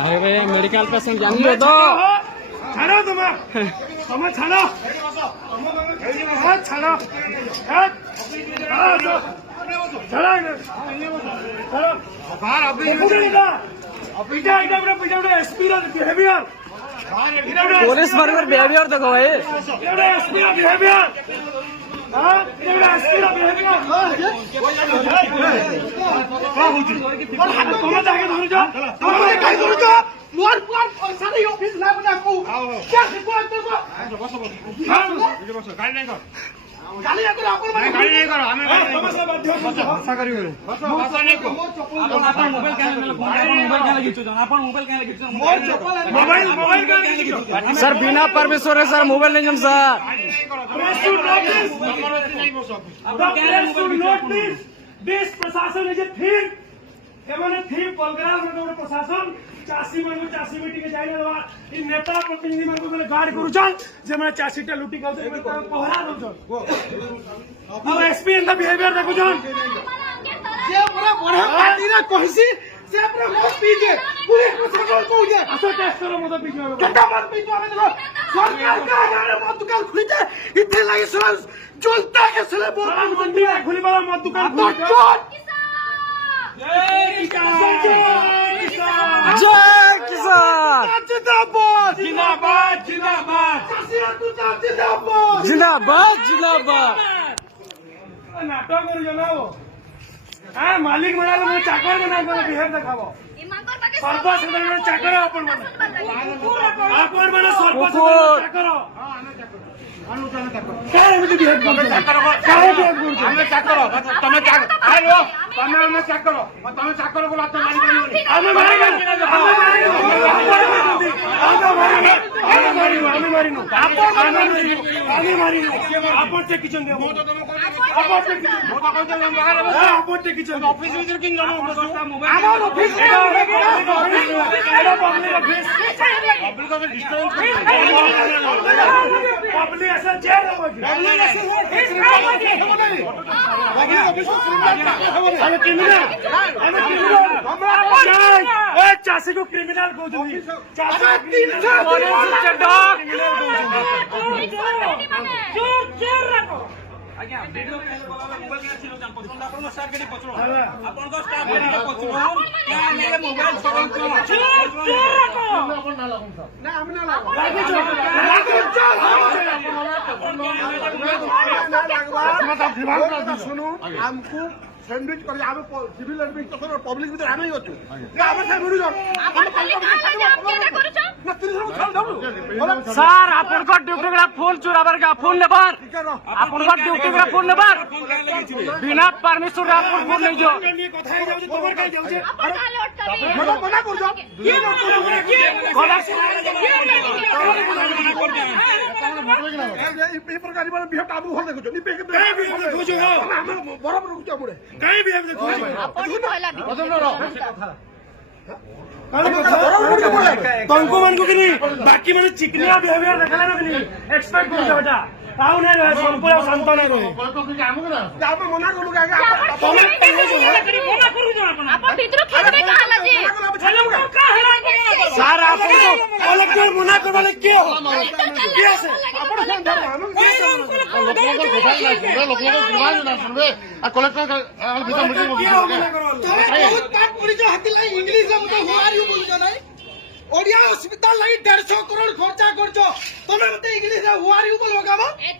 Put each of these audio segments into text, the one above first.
अरे भैया medical patient जानिए तो छाड़ो तुम छाड़ो छाड़ो पुलिस वर्कर बिहेवियर देखो भाई सर बिना परमिशन है सर मोबाइल नहीं सर प्रशासन थीम थीम पलग्राम प्रशासन चाषी मान चाषी मीटिंग जाइए नेता प्रतिनिधि मान गार्ड करुचन जे मैंने चाषीटा लुटी पहरा दौन एसपी एंता बिहेवियर देखुन कहसी से पूरा मत पीजे पुलिस प्रशासन कहूजे असो टेस्ट करो मत पीजे केटा मत पीजे हमें देखो सरकार का गाड़ी मत दुकान खुलीते इथे लागे सुना जलता के सले बोल मंडी खुली वाला मत दुकान खुली जय किसान जिंदाबाद जिंदाबाद जिंदाबाद जिंदाबाद जिंदाबाद नाटक कर जनाओ हाँ मालिक म्हणाले म्हणजे चाकर नाही बिहेव देखावो सरपंच म्हणजे चाकर आपण म्हणा सरपंच चाकर काय म्हणजे बिहेव करतो काय बिहेव करतो आम्ही चाकर तुम्ही चाकर तुम्ही चाकर बोला तो मारी आम्ही मारिनो आपण ते किचन देऊ आपण ते किचन ऑफिस विजिट किंग जानो आमार office public office disturb public असं जेल चाषी को क्रिमिनल को शुणु आमको सैंडविच कर सिविल एडमिनिस्ट्रेशन और पब्लिक भीतर आम ही अच्छु सर आपण ड्यूटी फोन चुराबर का फोन लेबार आपण ड्यूटी फोन लेबार बिना परमिशन आपण फोन नहीं जो तंको मान को नहीं बाकी मैंने चिकनिया बिहेवियर देखा ना एक्सपेक्ट कर बेटा ताऊ नहीं रहे संपूर्ण शांत नहीं रहे मना करू क्या सर आप कलेक्टर मना करवाले क्यों ओडिया हॉस्पिटल लगी 150 करोड़ खर्चा करछो तमे मते इंग्लिश में हुआ रही बोल होगा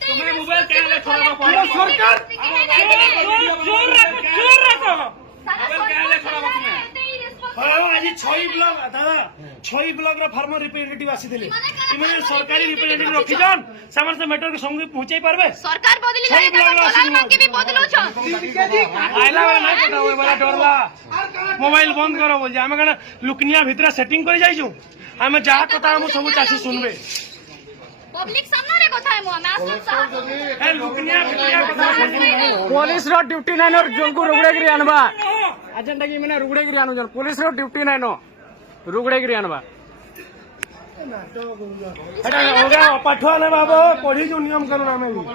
तुम्हें मोबाइल क्या ले छोड़ो सरकार जोर रखो मोबाइल क्या ले छोड़ो तुम्हें हां आज 6 ब्लॉक दादा 6 ब्लॉक रा फार्मर रिप्रेजेंटेटिव आसीथिले इमे सरकारी रिप्रेजेंटेटिव रखिजन समर से मैटर के संग पहुंचाई पारबे सरकार बदली जाय तो प्रधानमंत्री के भी बदलो छ आइला वाला नहीं पता होय बड़ा डरला मोबाइल बंद करो बोल जे हम कना लुकनिया भीतर सेटिंग कर जाइजु हम जा कथा हम सब चासी सुनबे पब्लिक सामने रे कथा है हम आसु ए लुकनिया भीतर कथा पुलिस रो ड्यूटी नहीं नो जोंको रुगड़े गिरी अनबा एजेंडा की मैंने रुगड़े गिरी आनु जन पुलिस रो ड्यूटी नहीं नो रुगड़े गिरी अनबा एटा हो गया पठवा ने बाबू पढ़ी जो नियम कानून हमें बहुत